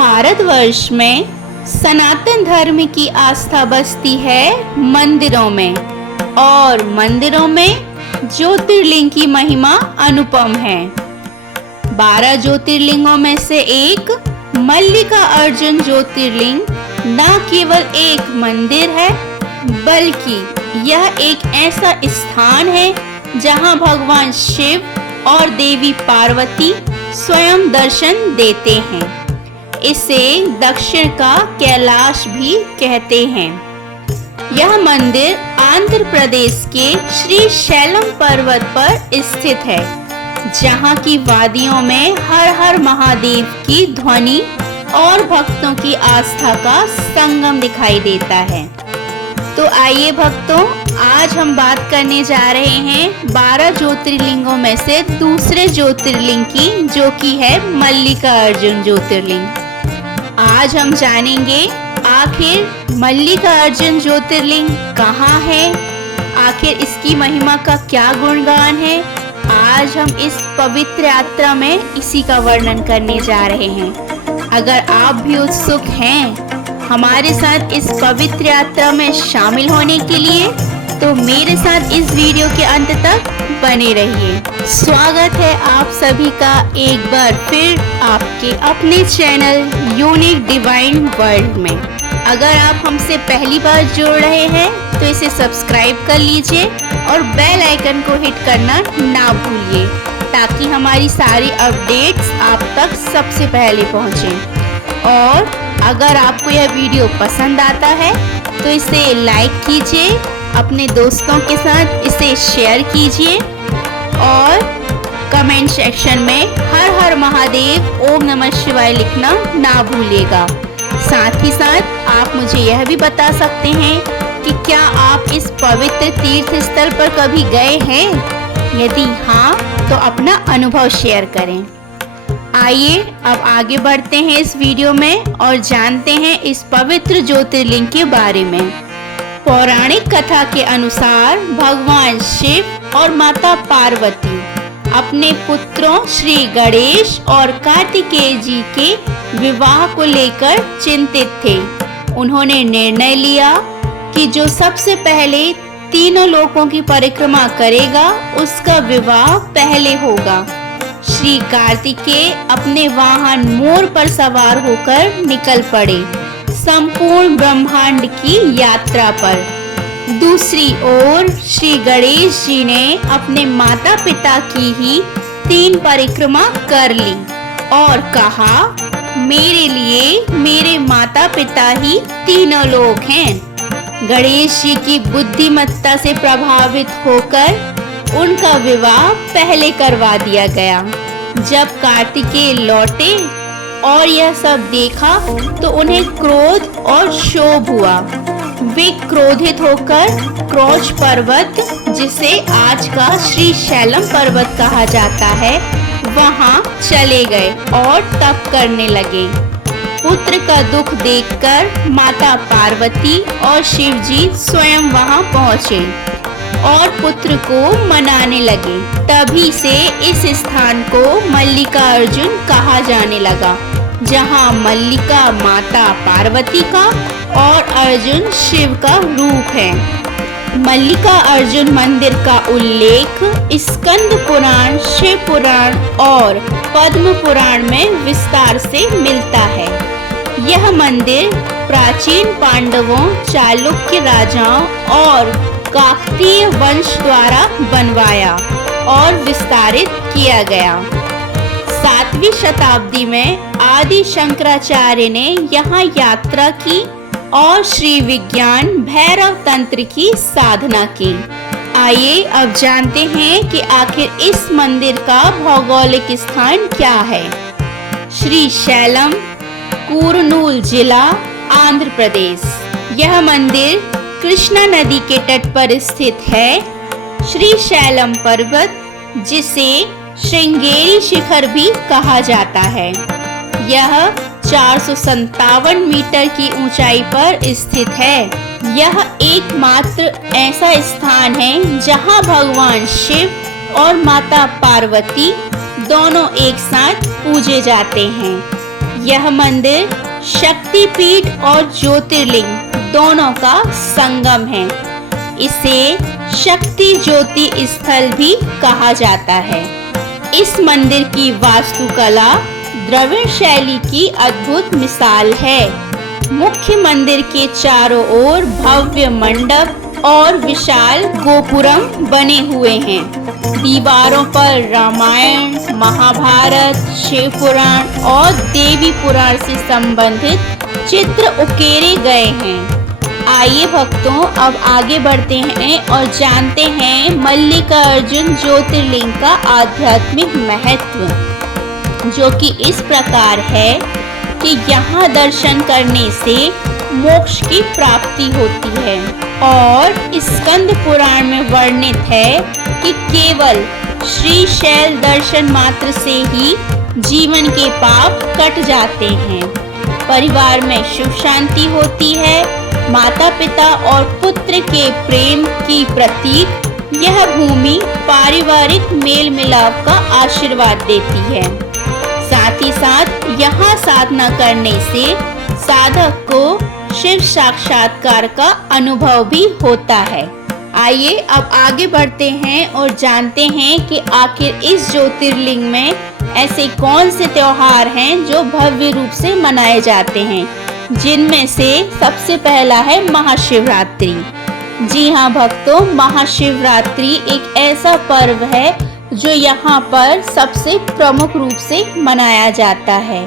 भारतवर्ष में सनातन धर्म की आस्था बसती है मंदिरों में, और मंदिरों में ज्योतिर्लिंग की महिमा अनुपम है। 12 ज्योतिर्लिंगों में से एक मल्लिकार्जुन ज्योतिर्लिंग न केवल एक मंदिर है, बल्कि यह एक ऐसा स्थान है जहां भगवान शिव और देवी पार्वती स्वयं दर्शन देते हैं। इसे दक्षिण का कैलाश भी कहते हैं। यह मंदिर आंध्र प्रदेश के श्री शैलम पर्वत पर स्थित है, जहां की वादियों में हर हर महादेव की ध्वनि और भक्तों की आस्था का संगम दिखाई देता है। तो आइए भक्तों, आज हम बात करने जा रहे हैं 12 ज्योतिर्लिंगों में से दूसरे ज्योतिर्लिंग की, जो कि है मल्लिकार्जुन ज्योतिर्लिंग। आज हम जानेंगे आखिर मल्लिकार्जुन ज्योतिर्लिंग कहाँ है, आखिर इसकी महिमा का क्या गुणगान है। आज हम इस पवित्र यात्रा में इसी का वर्णन करने जा रहे हैं। अगर आप भी उत्सुक हैं हमारे साथ इस पवित्र यात्रा में शामिल होने के लिए, तो मेरे साथ इस वीडियो के अंत तक बने रहिए। स्वागत है आप सभी का एक बार फिर आपके अपने चैनल यूनिक डिवाइन वर्ल्ड में। अगर आप हमसे पहली बार जुड़ रहे हैं तो इसे सब्सक्राइब कर लीजिए और बेल आइकन को हिट करना ना भूलिए, ताकि हमारी सारी अपडेट्स आप तक सबसे पहले पहुंचे। और अगर आपको यह वीडियो पसंद आता है तो इसे लाइक कीजिए, अपने दोस्तों के साथ इसे शेयर कीजिए और कमेंट सेक्शन में हर हर महादेव ओम नमः शिवाय लिखना ना भूलिएगा। साथ ही साथ आप मुझे यह भी बता सकते हैं कि क्या आप इस पवित्र तीर्थ स्थल पर कभी गए हैं? यदि हाँ, तो अपना अनुभव शेयर करें। आइए अब आगे बढ़ते हैं इस वीडियो में और जानते हैं इस पवित्र ज्योतिर्लिंग के बारे में। पौराणिक कथा के अनुसार भगवान शिव और माता पार्वती अपने पुत्रों श्री गणेश और कार्तिकेय जी के विवाह को लेकर चिंतित थे। उन्होंने निर्णय लिया कि जो सबसे पहले तीनों लोकों की परिक्रमा करेगा उसका विवाह पहले होगा। श्री कार्तिकेय अपने वाहन मोर पर सवार होकर निकल पड़े संपूर्ण ब्रह्मांड की यात्रा पर। दूसरी ओर श्री गणेश जी ने अपने माता पिता की ही 3 परिक्रमा कर ली और कहा, मेरे लिए मेरे माता पिता ही तीनों लोक हैं। गणेश जी की बुद्धिमत्ता से प्रभावित होकर उनका विवाह पहले करवा दिया गया। जब कार्तिकेय लौटे और यह सब देखा तो उन्हें क्रोध और क्षोभ हुआ। वे क्रोधित होकर क्रोच पर्वत, जिसे आज का श्री शैलम पर्वत कहा जाता है, वहां चले गए और तप करने लगे। पुत्र का दुख देखकर माता पार्वती और शिव जी स्वयं वहां पहुंचे और पुत्र को मनाने लगे। तभी से इस स्थान को मल्लिकार्जुन कहा जाने लगा, जहां मल्लिका माता पार्वती का और अर्जुन शिव का रूप है। मल्लिकार्जुन मंदिर का उल्लेख स्कंद पुराण, शिव पुराण और पद्म पुराण में विस्तार से मिलता है। यह मंदिर प्राचीन पांडवों, चालुक्य राजाओं और काकतीय वंश द्वारा बनवाया और विस्तारित किया गया। 7वीं शताब्दी में आदि शंकराचार्य ने यहाँ यात्रा की और श्री विज्ञान भैरव तंत्र की साधना की। आइए अब जानते हैं कि आखिर इस मंदिर का भौगोलिक स्थान क्या है। श्री शैलम, कुरनूल जिला, आंध्र प्रदेश। यह मंदिर कृष्णा नदी के तट पर स्थित है। श्री शैलम पर्वत, जिसे श्रृंगेरी शिखर भी कहा जाता है, यह 457 मीटर की ऊंचाई पर स्थित है। यह एकमात्र ऐसा स्थान है जहां भगवान शिव और माता पार्वती दोनों एक साथ पूजे जाते हैं। यह मंदिर शक्तिपीठ और ज्योतिर्लिंग दोनों का संगम है। इसे शक्ति ज्योति स्थल भी कहा जाता है। इस मंदिर की वास्तुकला द्रविड़ शैली की अद्भुत मिसाल है। मुख्य मंदिर के चारों ओर भव्य मंडप और विशाल गोपुरम बने हुए हैं। दीवारों पर रामायण, महाभारत, शिव पुराण और देवी पुराण से संबंधित चित्र उकेरे गए हैं। आइए भक्तों, अब आगे बढ़ते हैं और जानते हैं मल्लिकार्जुन ज्योतिर्लिंग का आध्यात्मिक महत्व, जो कि इस प्रकार है कि यहाँ दर्शन करने से मोक्ष की प्राप्ति होती है। और स्कंद पुराण में वर्णित है कि केवल श्रीशैल दर्शन मात्र से ही जीवन के पाप कट जाते हैं, परिवार में सुख शांति होती है, माता पिता और पुत्र के प्रेम की प्रतीक यह भूमि पारिवारिक मेल मिलाप का आशीर्वाद देती है। साथ ही साथ यहाँ साधना करने से साधक को शिव साक्षात्कार का अनुभव भी होता है। आइए अब आगे बढ़ते हैं और जानते हैं कि आखिर इस ज्योतिर्लिंग में ऐसे कौन से त्योहार हैं जो भव्य रूप से मनाए जाते हैं, जिनमें से सबसे पहला है महाशिवरात्रि। जी हाँ भक्तों, महाशिवरात्रि एक ऐसा पर्व है जो यहाँ पर सबसे प्रमुख रूप से मनाया जाता है,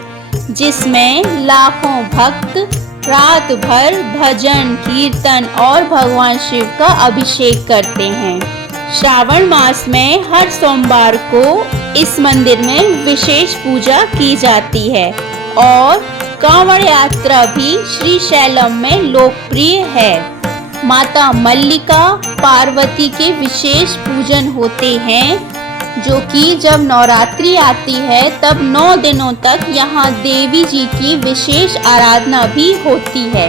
जिसमें लाखों भक्त रात भर भजन कीर्तन और भगवान शिव का अभिषेक करते हैं। श्रावण मास में हर सोमवार को इस मंदिर में विशेष पूजा की जाती है और कांवड़ यात्रा भी श्रीशैलम में लोकप्रिय है। माता मल्लिका पार्वती के विशेष पूजन होते हैं, जो कि जब नवरात्रि आती है तब 9 दिनों तक यहाँ देवी जी की विशेष आराधना भी होती है।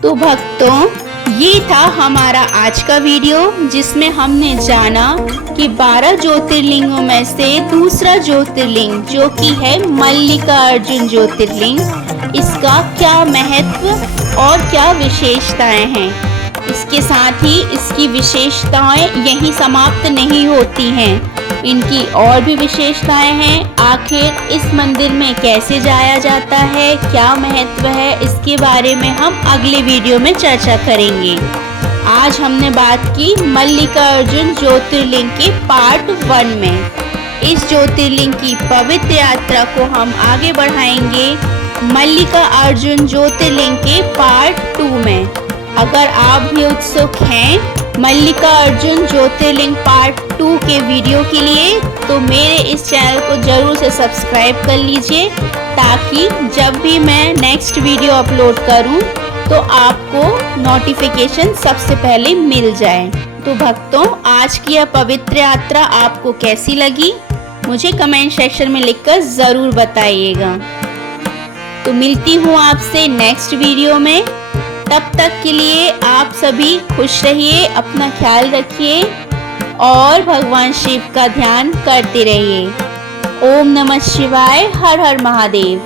तो भक्तों, ये था हमारा आज का वीडियो, जिसमें हमने जाना कि 12 ज्योतिर्लिंगों में से दूसरा ज्योतिर्लिंग जो कि है मल्लिकार्जुन ज्योतिर्लिंग, इसका क्या महत्व और क्या विशेषताएं हैं। इसके साथ ही इसकी विशेषताएं यहीं समाप्त नहीं होती हैं, इनकी और भी विशेषताएं हैं। आखिर इस मंदिर में कैसे जाया जाता है, क्या महत्व है, इसके बारे में हम अगले वीडियो में चर्चा करेंगे। आज हमने बात की मल्लिकार्जुन ज्योतिर्लिंग के पार्ट 1 में। इस ज्योतिर्लिंग की पवित्र यात्रा को हम आगे बढ़ाएंगे मल्लिकार्जुन ज्योतिर्लिंग के पार्ट 2 में। अगर आप भी उत्सुक हैं मल्लिकार्जुन ज्योतिर्लिंग पार्ट 2 के वीडियो के लिए, तो मेरे इस चैनल को जरूर से सब्सक्राइब कर लीजिए, ताकि जब भी मैं नेक्स्ट वीडियो अपलोड करूं तो आपको नोटिफिकेशन सबसे पहले मिल जाए। तो भक्तों, आज की यह पवित्र यात्रा आपको कैसी लगी, मुझे कमेंट सेक्शन में लिखकर ज़रूर बताइएगा। तो मिलती हूँ आपसे नेक्स्ट वीडियो में। तब तक के लिए आप सभी खुश रहिए, अपना ख्याल रखिए और भगवान शिव का ध्यान करते रहिए। ओम नमः शिवाय, हर हर महादेव।